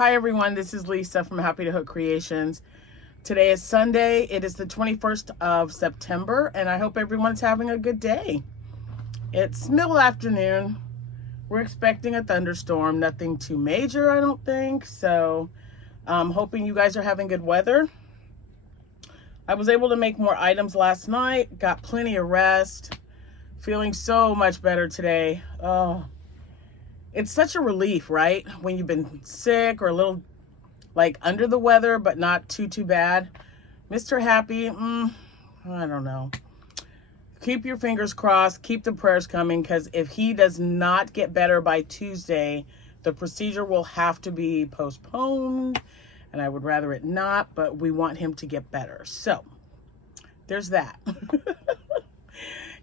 Hi everyone, this is Lisa from Happy to Hook Creations. Today is Sunday. It is the 21st of September, and I hope everyone's having a good day. It's middle afternoon. We're expecting a thunderstorm, nothing too major, I don't think. So I'm hoping you guys are having good weather. I was able to make more items last night, got plenty of rest, feeling so much better today. Oh, it's such a relief, right? When you've been sick or a little like under the weather, but not too bad. Mr. Happy, I don't know. Keep your fingers crossed, keep the prayers coming, because if he does not get better by Tuesday, the procedure will have to be postponed, and I would rather it not, but we want him to get better. So there's that.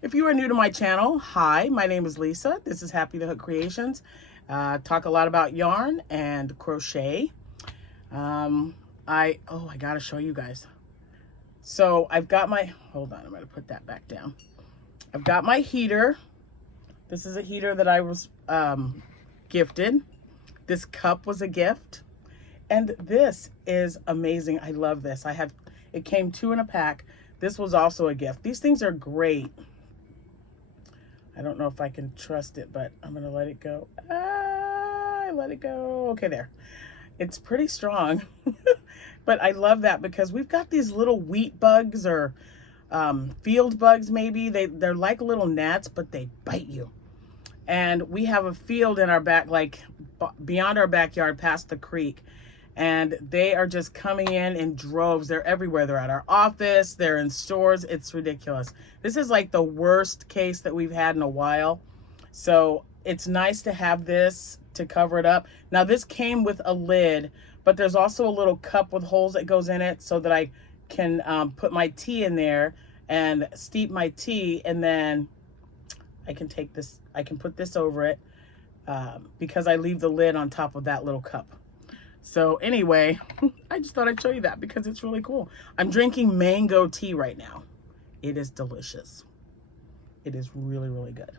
If you are new to my channel, hi, my name is Lisa. This is Happy to Hook Creations. Talk a lot about yarn and crochet. I gotta show you guys. So I've got my, hold on, I'm gonna put that back down. I've got my heater. This is a heater that I was gifted. This cup was a gift. And this is amazing. I love this. It came 2 in a pack. This was also a gift. These things are great. I don't know if I can trust it, but I'm gonna let it go. I let it go. Okay, there. It's pretty strong. But I love that because we've got these little wheat bugs or field bugs maybe. They're like little gnats, but they bite you. And we have a field in our back, like beyond our backyard, past the creek. And they are just coming in droves. They're everywhere. They're at our office. They're in stores. It's ridiculous. This is like the worst case that we've had in a while. So it's nice to have this to cover it up. Now this came with a lid, but there's also a little cup with holes that goes in it so that I can put my tea in there and steep my tea. And then I can take this, I can put this over it because I leave the lid on top of that little cup. So anyway, I just thought I'd show you that because it's really cool. I'm drinking mango tea right now. It is delicious. It is really, really good.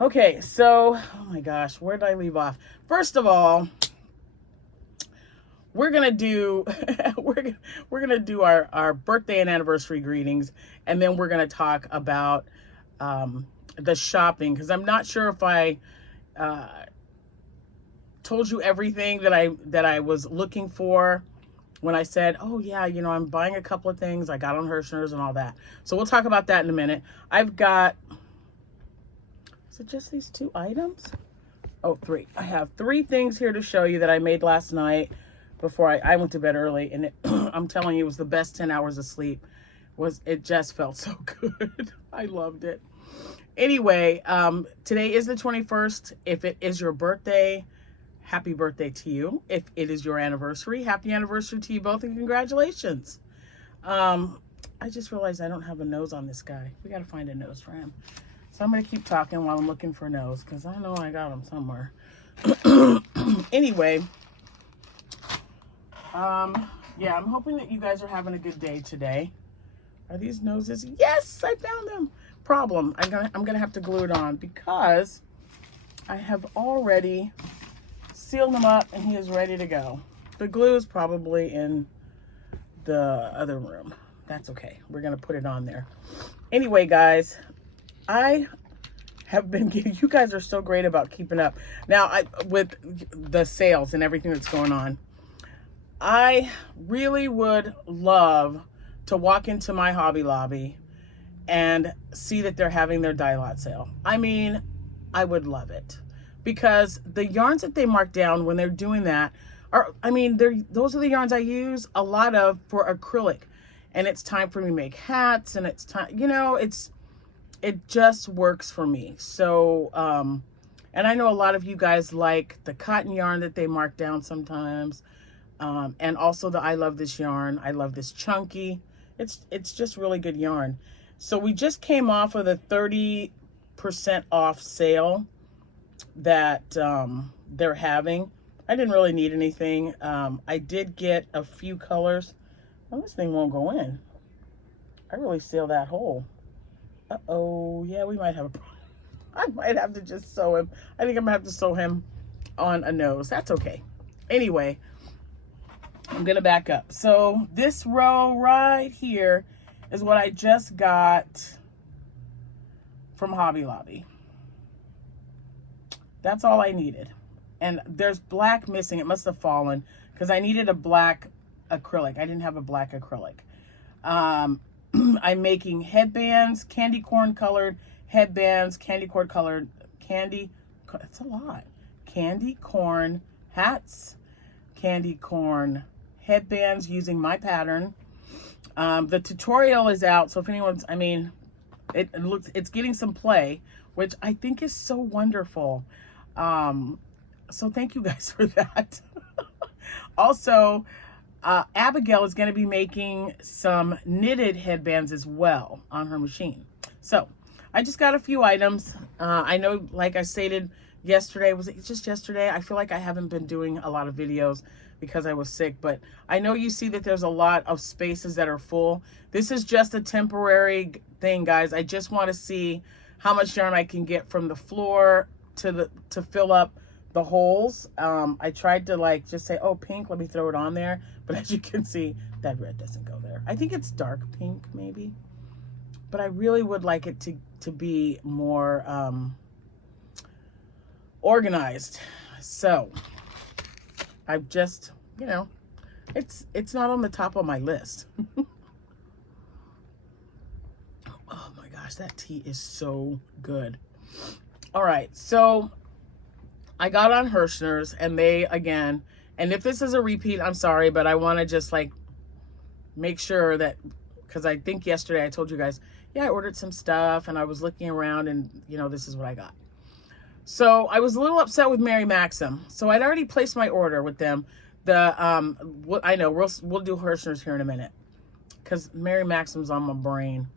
Okay, so, oh my gosh, where did I leave off? First of all, we're gonna do we're gonna do our birthday and anniversary greetings, and then we're gonna talk about the shopping, because I'm not sure if I told you everything that I was looking for when I said, oh yeah, you know, I'm buying a couple of things I got on Hirschner's and all that. So we'll talk about that in a minute. I've got, is it just these 2 items? Oh, 3. I have 3 things here to show you that I made last night before I went to bed early, and I'm telling you, it was the best 10 hours of sleep. It just felt so good. I loved it. Anyway, today is the 21st. If it is your birthday, happy birthday to you. If it is your anniversary, happy anniversary to you both, and congratulations. I just realized I don't have a nose on this guy. We got to find a nose for him. So I'm going to keep talking while I'm looking for a nose, because I know I got him somewhere. Anyway, yeah, I'm hoping that you guys are having a good day today. Are these noses? Yes, I found them. Problem, I'm gonna have to glue it on because I have already sealed them up and he is ready to go. The glue is probably in the other room. That's okay. We're gonna put it on there. Anyway, guys, I have been you guys are so great about keeping up. Now, with the sales and everything that's going on, I really would love to walk into my Hobby Lobby and see that they're having their die lot sale. I mean, I would love it, because the yarns that they mark down when they're doing that are, I mean, those are the yarns I use a lot of for acrylic, and it's time for me to make hats, and it's time, you know, it just works for me. So, and I know a lot of you guys like the cotton yarn that they mark down sometimes, and also the I love this yarn. I love this chunky. It's just really good yarn. So we just came off of the 30% off sale that they're having. I didn't really need anything. I did get a few colors. Oh, this thing won't go in. I really sealed that hole. Uh-oh, yeah, we might have a problem. I might have to just sew him. I think I'm gonna have to sew him on a nose. That's okay. Anyway, I'm gonna back up. So this row right here is what I just got from Hobby Lobby. That's all I needed. And there's black missing. It must have fallen because I needed a black acrylic. I didn't have a black acrylic. I'm making headbands, candy corn colored headbands, candy corn colored, that's a lot. Candy corn hats, candy corn headbands using my pattern. The tutorial is out, so if anyone's, I mean, it's getting some play, which I think is so wonderful. So thank you guys for that. Also, Abigail is going to be making some knitted headbands as well on her machine. So I just got a few items. I know, like I stated yesterday, was it just yesterday? I feel like I haven't been doing a lot of videos because I was sick, but I know you see that there's a lot of spaces that are full. This is just a temporary thing, guys. I just want to see how much yarn I can get from the floor to fill up the holes. I tried to like just say, oh, pink, let me throw it on there, but as you can see, that red doesn't go there. I think it's dark pink maybe, but I really would like it to be more organized. So I've just, you know, it's not on the top of my list. Oh my gosh, that tea is so good. All right, so I got on Hirschner's, and they, again, and if this is a repeat, I'm sorry, but I want to just like make sure that, because I think yesterday I told you guys, yeah, I ordered some stuff and I was looking around and, you know, this is what I got. So I was a little upset with Mary Maxim. So I'd already placed my order with them. I know we'll do Hirschner's here in a minute because Mary Maxim's on my brain.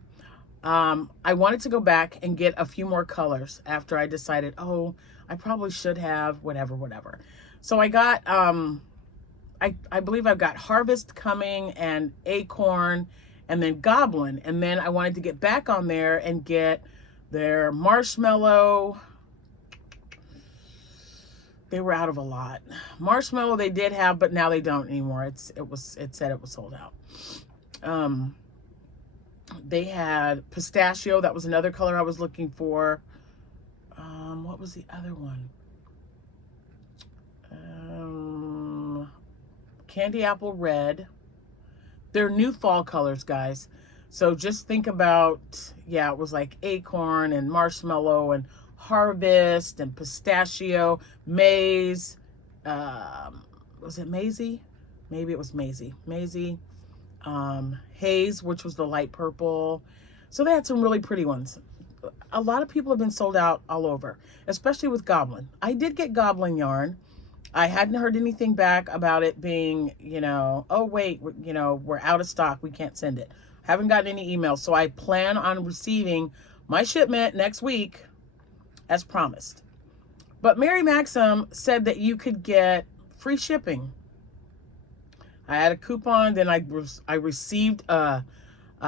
I wanted to go back and get a few more colors after I decided, oh, I probably should have whatever. So I got, I believe I've got Harvest coming and Acorn and then Goblin. And then I wanted to get back on there and get their Marshmallow. They were out of a lot. Marshmallow they did have, but now they don't anymore. It said it was sold out. They had Pistachio. That was another color I was looking for. What was the other one? Candy Apple Red. They're new fall colors, guys. So just think about, yeah, it was like Acorn and Marshmallow and Harvest and Pistachio, Maize. Was it Maisie? Maybe it was Maisie. Maisie. Haze, which was the light purple. So they had some really pretty ones. A lot of people have been sold out all over, especially with Goblin. I did get Goblin yarn. I hadn't heard anything back about it being, you know, oh wait, you know, we're out of stock, we can't send it. Haven't gotten any emails, so I plan on receiving my shipment next week as promised. But Mary Maxim said that you could get free shipping. I had a coupon, then I received,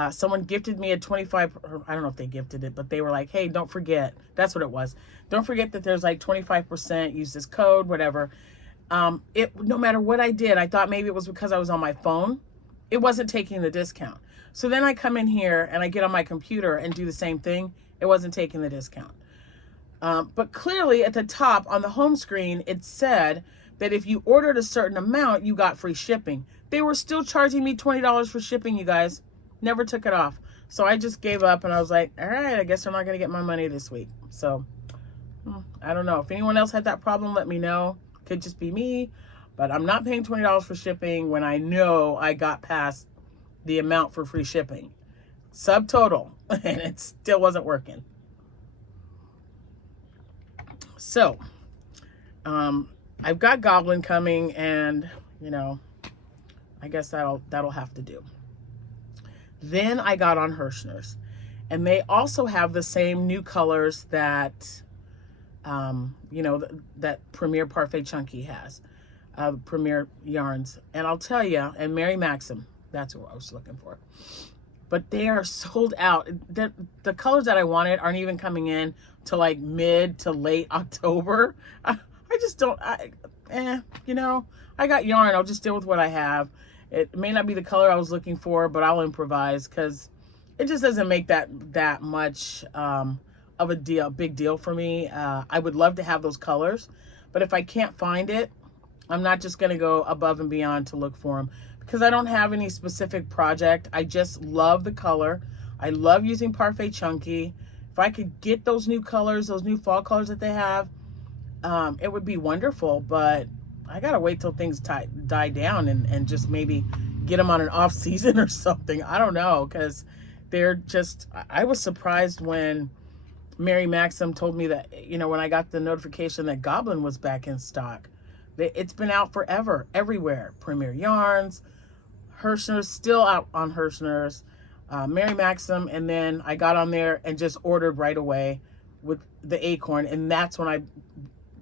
someone gifted me a 25, I don't know if they gifted it, but they were like, hey, don't forget, that's what it was. Don't forget that there's like 25%, use this code, whatever. No matter what I did, I thought maybe it was because I was on my phone. It wasn't taking the discount. So then I come in here and I get on my computer and do the same thing. It wasn't taking the discount. But clearly at the top on the home screen, it said that if you ordered a certain amount, you got free shipping. They were still charging me $20 for shipping, you guys. Never took it off. So I just gave up and I was like, all right, I guess I'm not going to get my money this week. So I don't know. If anyone else had that problem, let me know. Could just be me, but I'm not paying $20 for shipping when I know I got past the amount for free shipping. Subtotal, and it still wasn't working. So, I've got Goblin coming, and you know, I guess that'll have to do. Then I got on Hirschner's, and they also have the same new colors that, you know, that Premier Parfait Chunky has, Premier Yarns. And I'll tell you, and Mary Maxim, that's what I was looking for. But they are sold out. The colors that I wanted aren't even coming in to like mid to late October. I just don't, you know, I got yarn. I'll just deal with what I have. It may not be the color I was looking for, but I'll improvise because it just doesn't make that much of a big deal for me. I would love to have those colors, but if I can't find it, I'm not just going to go above and beyond to look for them because I don't have any specific project. I just love the color. I love using Parfait Chunky. If I could get those new colors, those new fall colors that they have, it would be wonderful, but I gotta wait till things die down and just maybe get them on an off season or something. I don't know, because they're just, I was surprised when Mary Maxim told me that, you know, when I got the notification that Goblin was back in stock. It's been out forever, everywhere. Premier Yarns, Hirschner's, still out on Hirschner's, Mary Maxim, and then I got on there and just ordered right away with the Acorn, and that's when I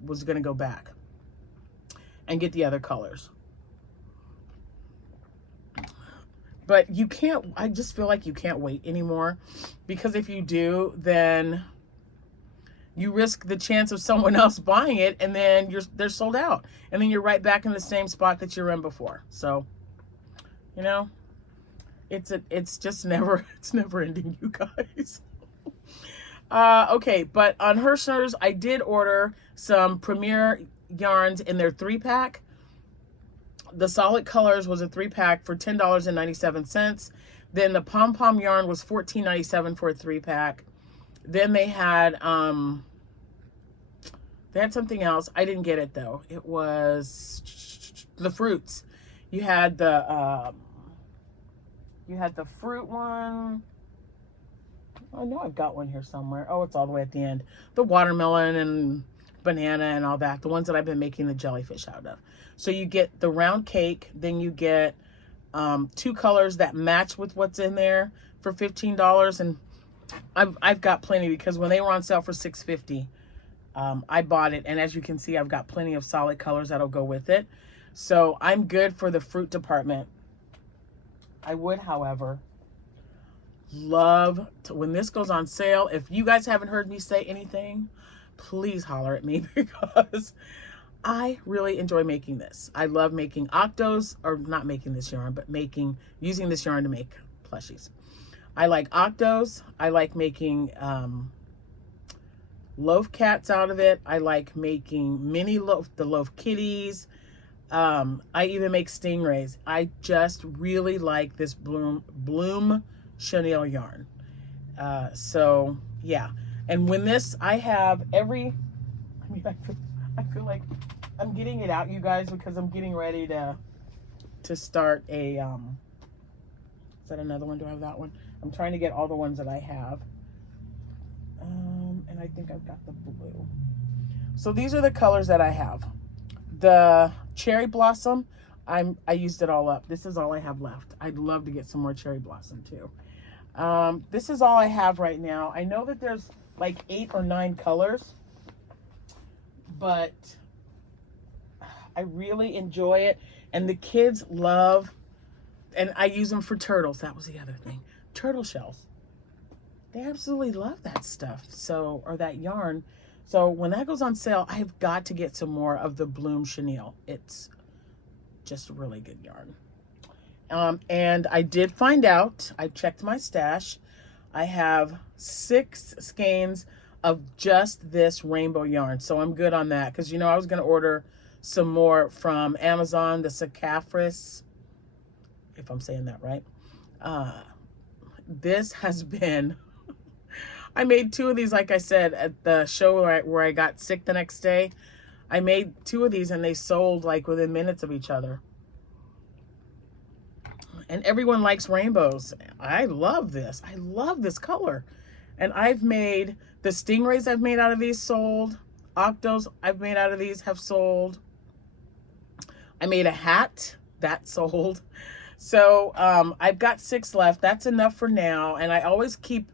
was gonna go back and get the other colors. But you can't, I just feel like you can't wait anymore, because if you do, then you risk the chance of someone else buying it, and then they're sold out, and then you're right back in the same spot that you were in before. So, you know, it's just never ending, you guys. Okay, but on Hirschner's, I did order some Premier yarns in their 3-pack. The solid colors was a 3-pack for $10.97. Then the pom pom yarn was $14.97 for a 3-pack. Then they had something else. I didn't get it though. It was the fruits. You had the fruit one. I know I've got one here somewhere. Oh, it's all the way at the end. The watermelon and banana and all that. The ones that I've been making the jellyfish out of. So you get the round cake. Then you get 2 colors that match with what's in there for $15. And I've got plenty, because when they were on sale for $6.50, I bought it. And as you can see, I've got plenty of solid colors that'll go with it. So I'm good for the fruit department. I would, however, love to, when this goes on sale, if you guys haven't heard me say anything, please holler at me, because I really enjoy making this. I love making octos, or not making this yarn, but using this yarn to make plushies. I like octos. I like making loaf cats out of it. I like making the loaf kitties. I even make stingrays. I just really like this bloom chenille yarn. So yeah. And when this, I feel like I'm getting it out, you guys, because I'm getting ready to start a, is that another one? Do I have that one? I'm trying to get all the ones that I have. And I think I've got the blue. So these are the colors that I have. The cherry blossom, I used it all up. This is all I have left. I'd love to get some more cherry blossom too. This is all I have right now. I know that there's like 8 or 9 colors, but I really enjoy it. And the kids love, and I use them for turtles. That was the other thing. Turtle shells. They absolutely love that stuff. So, or that yarn. So when that goes on sale, I've got to get some more of the bloom chenille. It's just really good yarn. And I did find out, I checked my stash. I have 6 skeins of just this rainbow yarn. So I'm good on that. Because, you know, I was going to order some more from Amazon, the Sacaphris, if I'm saying that right. This has been, I made 2 of these, like I said, at the show where I got sick the next day. I made 2 of these and they sold like within minutes of each other. And everyone likes rainbows. I love this. I love this color. And I've made, the stingrays I've made out of these sold. Octos I've made out of these have sold. I made a hat that sold. So I've got 6 left. That's enough for now. And I always keep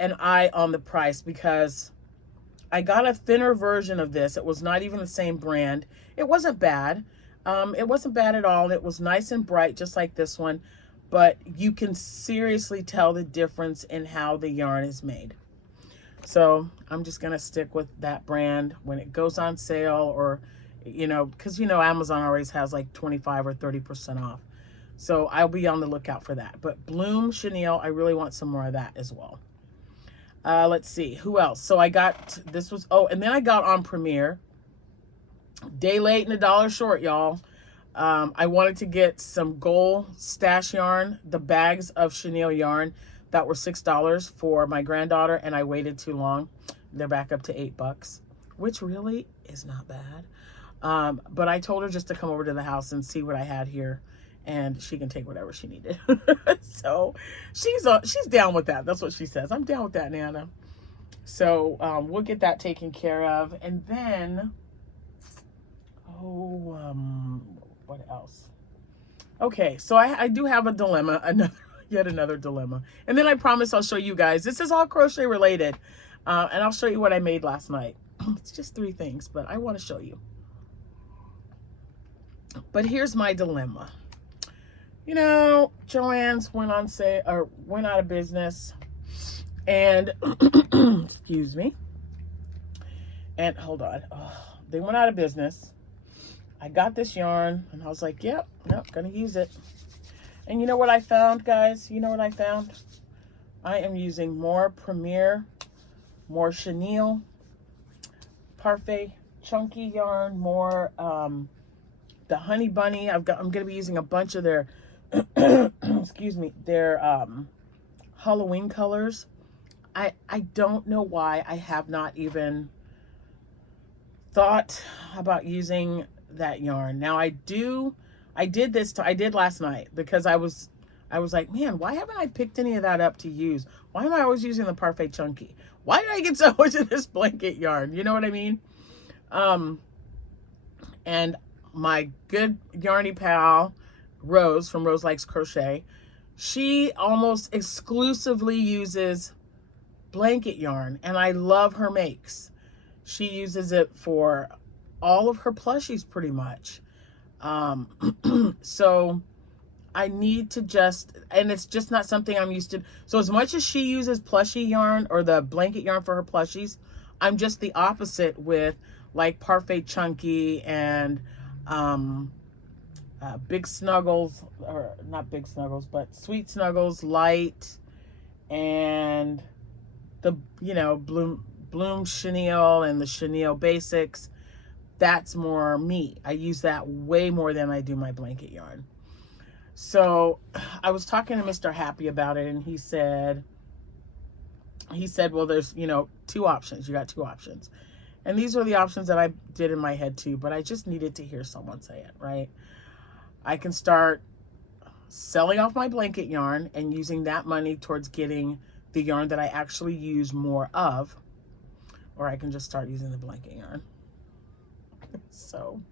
an eye on the price, because I got a thinner version of this. It was not even the same brand. It wasn't bad. It wasn't bad at all. It was nice and bright, just like this one. But you can seriously tell the difference in how the yarn is made. So I'm just going to stick with that brand. When it goes on sale, or you know, because, you know, Amazon always has like 25 or 30% off. So I'll be on the lookout for that. But Bloom Chenille, I really want some more of that as well. Let's see, who else? So I got, this was, oh, and then I got on Premiere. Day late and a dollar short, y'all. I wanted to get some gold stash yarn, the bags of chenille yarn that were $6 for my granddaughter, and I waited too long. They're back up to $8, which really is not bad. But I told her just to come over to the house and see what I had here, and she can take whatever she needed. So she's down with that. That's what she says. I'm down with that, Nana. So we'll get that taken care of. And then, what else? Okay, so I do have a dilemma, yet another dilemma. And then I promise I'll show you guys. This is all crochet related. And I'll show you what I made last night. It's just 3 things, but I want to show you. But here's my dilemma. You know, Joann's went out of business, and excuse me. And hold on, they went out of business. I got this yarn, and I was like, yep, gonna use it. And you know what I found, guys? You know what I found? I am using more Premiere, more chenille, Parfait chunky yarn, more the Honey Bunny. I'm gonna be using a bunch of their excuse me, their Halloween colors. I don't know why I have not even thought about using that yarn. Now I did last night because I was like, man, why haven't I picked any of that up to use? Why am I always using the Parfait Chunky? Why did I get so much of this blanket yarn? You know what I mean? And my good yarny pal, Rose from Rose Likes Crochet, she almost exclusively uses blanket yarn, and I love her makes. She uses it for all of her plushies pretty much. So I need to and it's just not something I'm used to. So as much as she uses plushie yarn or the blanket yarn for her plushies, I'm just the opposite with like Parfait Chunky and Big Snuggles, or not Big Snuggles, but Sweet Snuggles Light, and the, you know, Bloom Chenille and the Chenille Basics. That's more me. I use that way more than I do my blanket yarn. So I was talking to Mr. Happy about it, and he said, well, there's, you know, 2 options. You got 2 options. And these were the options that I did in my head too, but I just needed to hear someone say it, right? I can start selling off my blanket yarn and using that money towards getting the yarn that I actually use more of, or I can just start using the blanket yarn. So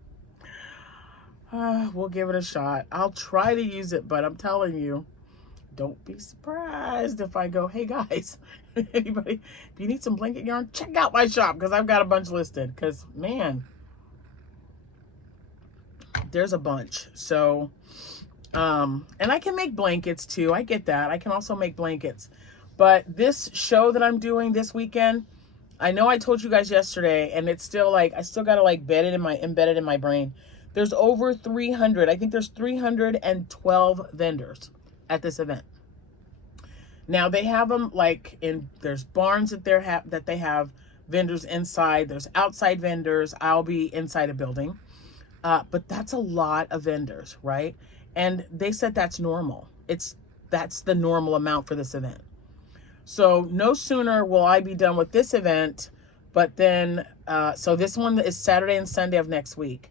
we'll give it a shot. I'll try to use it, but I'm telling you, don't be surprised if I go, hey guys, anybody, if you need some blanket yarn, check out my shop, because I've got a bunch listed, because man, there's a bunch. So and I can make blankets too. I get that. I can also make blankets. But this show that I'm doing this weekend, I know I told you guys yesterday, and it's still like, I still got to like embed it in my brain. There's over 300. I think there's 312 vendors at this event. Now they have them like there's barns that they have vendors inside. There's outside vendors. I'll be inside a building. But that's a lot of vendors, right? And they said that's normal. That's the normal amount for this event. So no sooner will I be done with this event, but then, so this one is Saturday and Sunday of next week.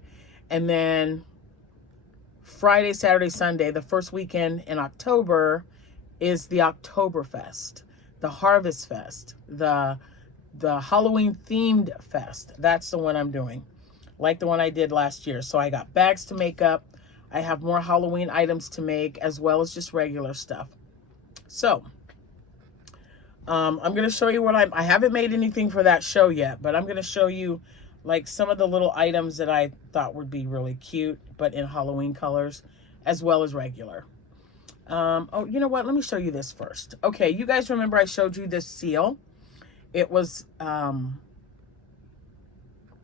And then Friday, Saturday, Sunday, the first weekend in October is the Oktoberfest, the Harvest Fest, the Halloween themed fest. That's the one I'm doing, like the one I did last year. So I got bags to make up. I have more Halloween items to make, as well as just regular stuff. So I'm going to show you what I haven't made anything for that show yet, but I'm going to show you like some of the little items that I thought would be really cute, but in Halloween colors, as well as regular. Oh, you know what? Let me show you this first. Okay, you guys remember I showed you this seal. It was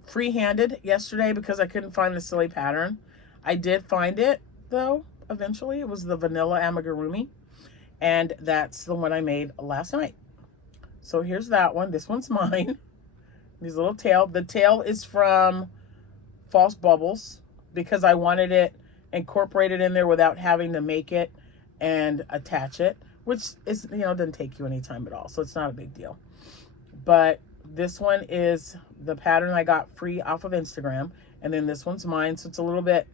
free-handed yesterday because I couldn't find the silly pattern. I did find it though, eventually. It was the vanilla amigurumi, and that's the one I made last night. So here's that one. This one's mine. These little tail. The tail is from False Bubbles because I wanted it incorporated in there without having to make it and attach it, which is, you know, doesn't take you any time at all. So it's not a big deal. But this one is the pattern I got free off of Instagram. And then this one's mine. So it's a little bit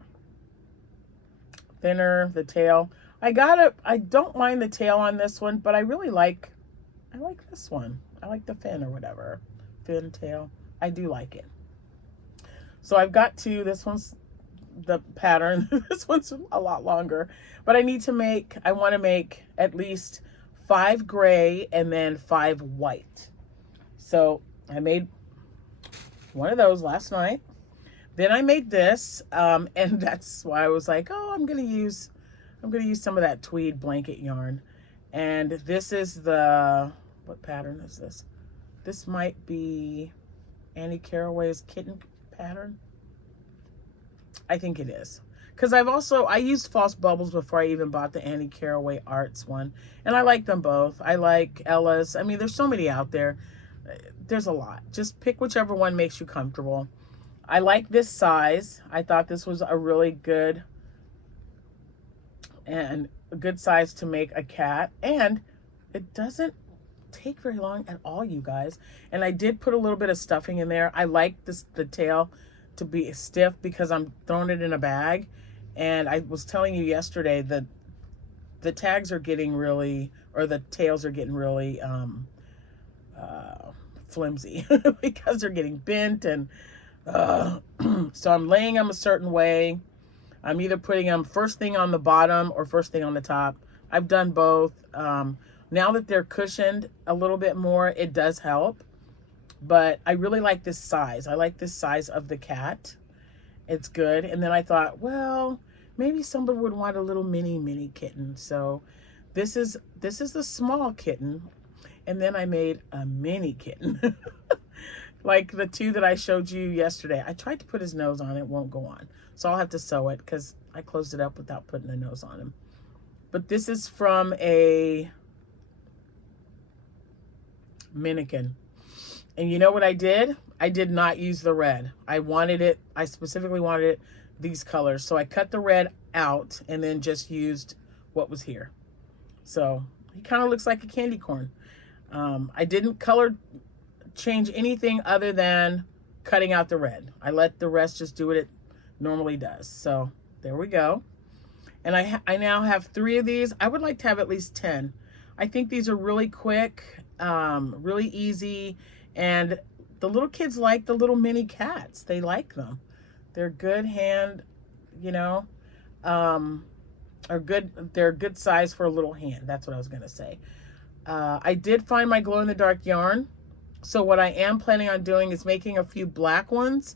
thinner, the tail. I don't mind the tail on this one, but I like this one. I like the fin or whatever. Fin, tail. I do like it. So I've got two. This one's the pattern. This one's a lot longer, but I want to make at least 5 gray and then 5 white. So I made one of those last night. Then I made this, and that's why I was like, oh, I'm gonna use some of that tweed blanket yarn. And this is what pattern is this? This might be Annie Carraway's kitten pattern. I think it is. Because I used False Bubbles before I even bought the Annie Carraway Arts one. And I like them both. I like Ella's. I mean, there's so many out there. There's a lot. Just pick whichever one makes you comfortable. I like this size. I thought this was a really good size to make a cat. And it doesn't take very long at all, you guys. And I did put a little bit of stuffing in there. I like the tail to be stiff because I'm throwing it in a bag. And I was telling you yesterday that the tags are getting really, or the tails are getting really flimsy because they're getting bent. And so I'm laying them a certain way. I'm either putting them first thing on the bottom or first thing on the top. I've done both. Now that they're cushioned a little bit more, it does help. But I really like this size. I like this size of the cat. It's good. And then I thought, well, maybe somebody would want a little mini kitten. So this is the small kitten. And then I made a mini kitten. Like the two that I showed you yesterday. I tried to put his nose on it, won't go on. So I'll have to sew it because I closed it up without putting a nose on him. But this is from a Minikin. And you know what I did? I did not use the red. I specifically wanted it these colors. So I cut the red out and then just used what was here. So he kind of looks like a candy corn. I didn't color change anything other than cutting out the red. I let the rest just do what it normally does. So there we go. And I now have 3 of these. I would like to have at least 10. I think these are really quick, really easy. And the little kids like the little mini cats. They like them. They're good hand, you know, they're a good size for a little hand. That's what I was going to say. I did find my glow-in-the-dark yarn. So what I am planning on doing is making a few black ones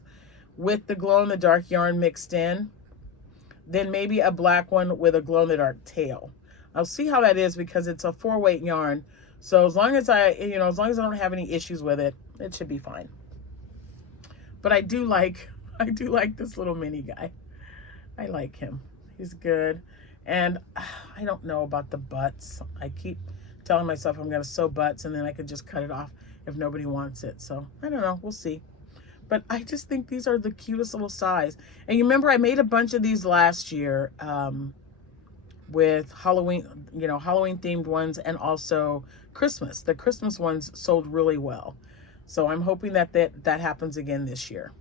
with the glow-in-the-dark yarn mixed in. Then maybe a black one with a glow-in-the-dark tail. I'll see how that is because it's a 4-weight yarn. So as long as I don't have any issues with it, it should be fine. But I do like this little mini guy. I like him. He's good. And I don't know about the butts. I keep telling myself I'm going to sew butts and then I could just cut it off if nobody wants it. So I don't know. We'll see. But I just think these are the cutest little size. And you remember I made a bunch of these last year with Halloween, Halloween themed ones and also Christmas. The Christmas ones sold really well. So I'm hoping that happens again this year.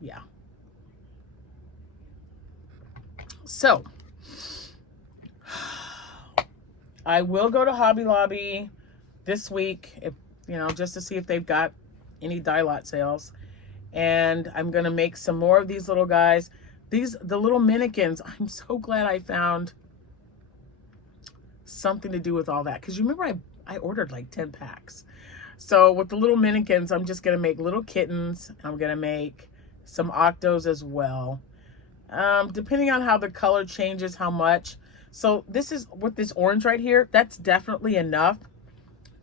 Yeah. So I will go to Hobby Lobby this week, just to see if they've got any dye lot sales. And I'm going to make some more of these little guys. The little Minikins, I'm so glad I found something to do with all that. Because you remember I ordered like 10 packs. So with the little Minikins, I'm just going to make little kittens. I'm going to make some octos as well. Depending on how the color changes, how much. So this is, with this orange right here, that's definitely enough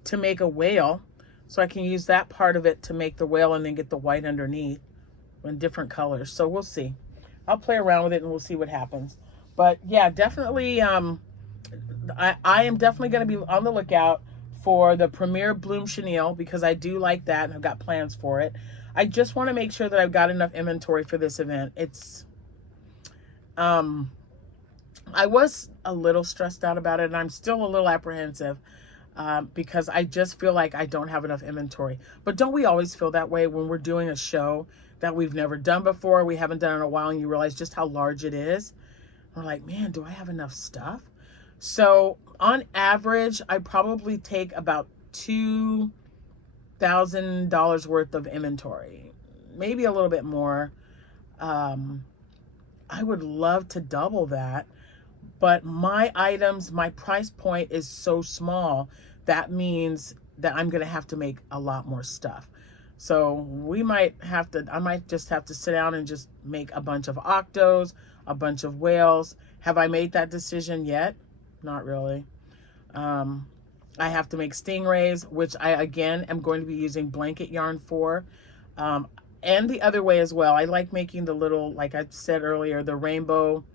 to make a whale. So I can use that part of it to make the whale and then get the white underneath in different colors. So we'll see. I'll play around with it and we'll see what happens. But yeah, definitely, I am definitely going to be on the lookout for the Premier Bloom Chenille because I do like that and I've got plans for it. I just want to make sure that I've got enough inventory for this event. It's, I was a little stressed out about it and I'm still a little apprehensive because I just feel like I don't have enough inventory. But don't we always feel that way when we're doing a show that we've never done before, we haven't done it in a while, and you realize just how large it is? We're like, man, do I have enough stuff? So on average, I probably take about $2,000 worth of inventory, maybe a little bit more. I would love to double that, but my items, my price point is so small. That means that I'm going to have to make a lot more stuff. So we might have to, I might just have to sit down and just make a bunch of octos, a bunch of whales. Have I made that decision yet? Not really. I have to make stingrays, which I, again, am going to be using blanket yarn for. And the other way as well. I like making the little, like I said earlier, the rainbow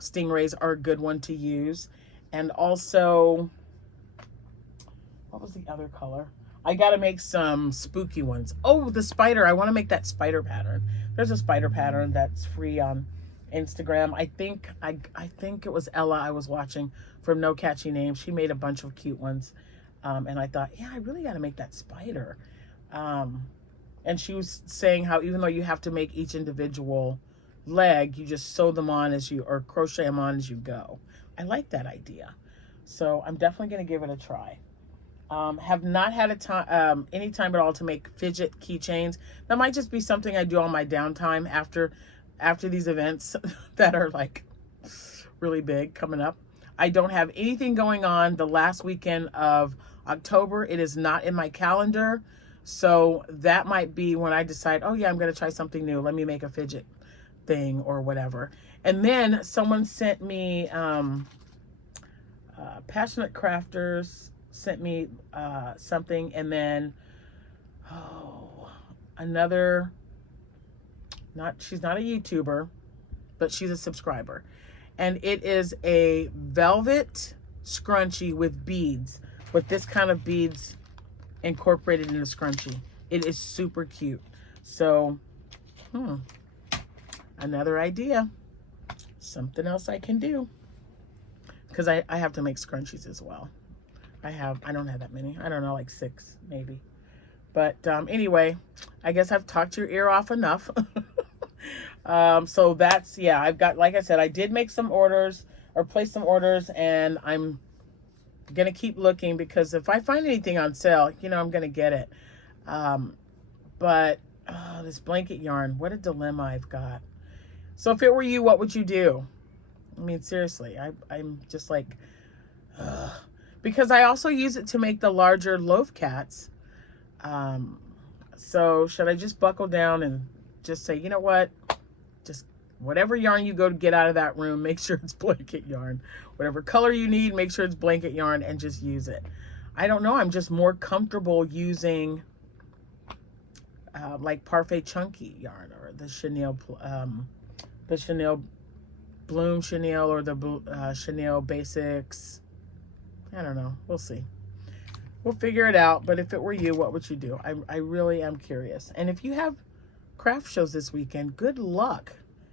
stingrays are a good one to use. And also, what was the other color? I got to make some spooky ones. Oh, the spider. I want to make that spider pattern. There's a spider pattern that's free on Instagram. I think it was Ella I was watching from No Catchy Name. She made a bunch of cute ones. And I thought, yeah, I really got to make that spider. And she was saying how even though you have to make each individual leg, you just sew them on as you, or crochet them on as you go. I like that idea. So I'm definitely going to give it a try. Have not had any time at all to make fidget keychains. That might just be something I do on my downtime after these events that are like really big coming up. I don't have anything going on the last weekend of October. It is not in my calendar. So that might be when I decide, oh yeah, I'm going to try something new. Let me make a fidget thing or whatever. And then someone sent me, Passionate Crafters sent me something, and then another, she's not a YouTuber, but she's a subscriber, and it is a velvet scrunchie with beads, with this kind of beads incorporated in the scrunchie. It is super cute. So another idea, something else I can do, because I have to make scrunchies as well. I don't have that many. I don't know, like 6 maybe. But anyway, I guess I've talked your ear off enough. So that's, yeah, I've got, like I said, I did make some orders or place some orders, and I'm going to keep looking because if I find anything on sale, you know, I'm going to get it. But this blanket yarn, what a dilemma I've got. So if it were you, what would you do? I mean, seriously, I'm just like, because I also use it to make the larger loaf cats. So should I just buckle down and just say, you know what, just whatever yarn you go to get out of that room, make sure it's blanket yarn. Whatever color you need, make sure it's blanket yarn and just use it. I don't know, I'm just more comfortable using like Parfait Chunky yarn, or the Chenille Bloom Chenille, or the Chenille Basics. I don't know. We'll see. We'll figure it out. But if it were you, what would you do? I really am curious. And if you have craft shows this weekend, good luck.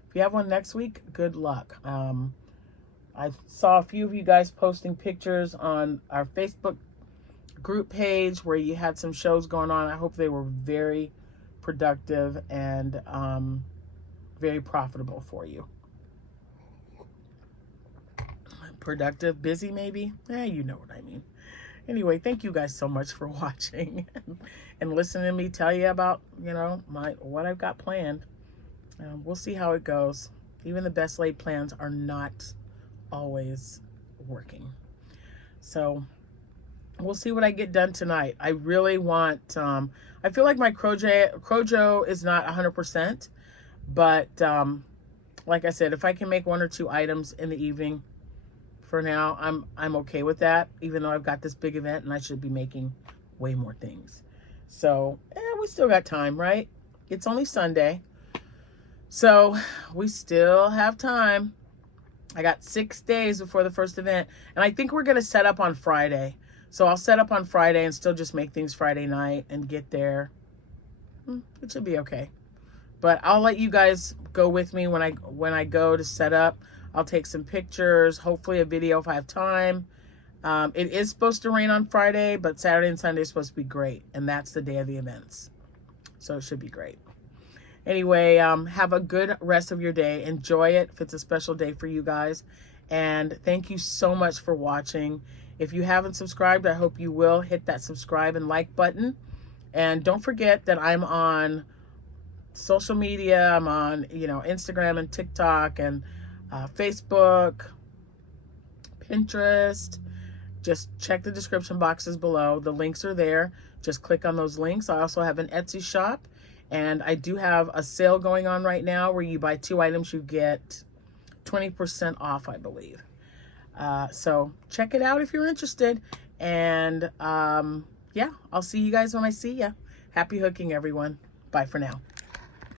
If you have one next week, good luck. I saw a few of you guys posting pictures on our Facebook group page where you had some shows going on. I hope they were very productive and very profitable for you. Productive, busy maybe? You know what I mean. Anyway, thank you guys so much for watching and listening to me tell you about, you know, what I've got planned. We'll see how it goes. Even the best laid plans are not always working. So we'll see what I get done tonight. I really want, I feel like my Crojo is not 100%, but like I said, if I can make 1 or 2 items in the evening, for now, I'm okay with that, even though I've got this big event and I should be making way more things. So, we still got time, right? It's only Sunday. So, we still have time. I got 6 days before the first event. And I think we're going to set up on Friday. So, I'll set up on Friday and still just make things Friday night and get there. It should be okay. But I'll let you guys go with me when I go to set up. I'll take some pictures, hopefully a video if I have time. It is supposed to rain on Friday, but Saturday and Sunday is supposed to be great. And that's the day of the events. So it should be great. Anyway, have a good rest of your day. Enjoy it if it's a special day for you guys. And thank you so much for watching. If you haven't subscribed, I hope you will hit that subscribe and like button. And don't forget that I'm on social media. I'm on, Instagram and TikTok and Facebook, Pinterest. Just check the description boxes below. The links are there. Just click on those links. I also have an Etsy shop, and I do have a sale going on right now where you buy 2 items, you get 20% off, I believe. So check it out if you're interested. And yeah, I'll see you guys when I see ya. Happy hooking, everyone. Bye for now.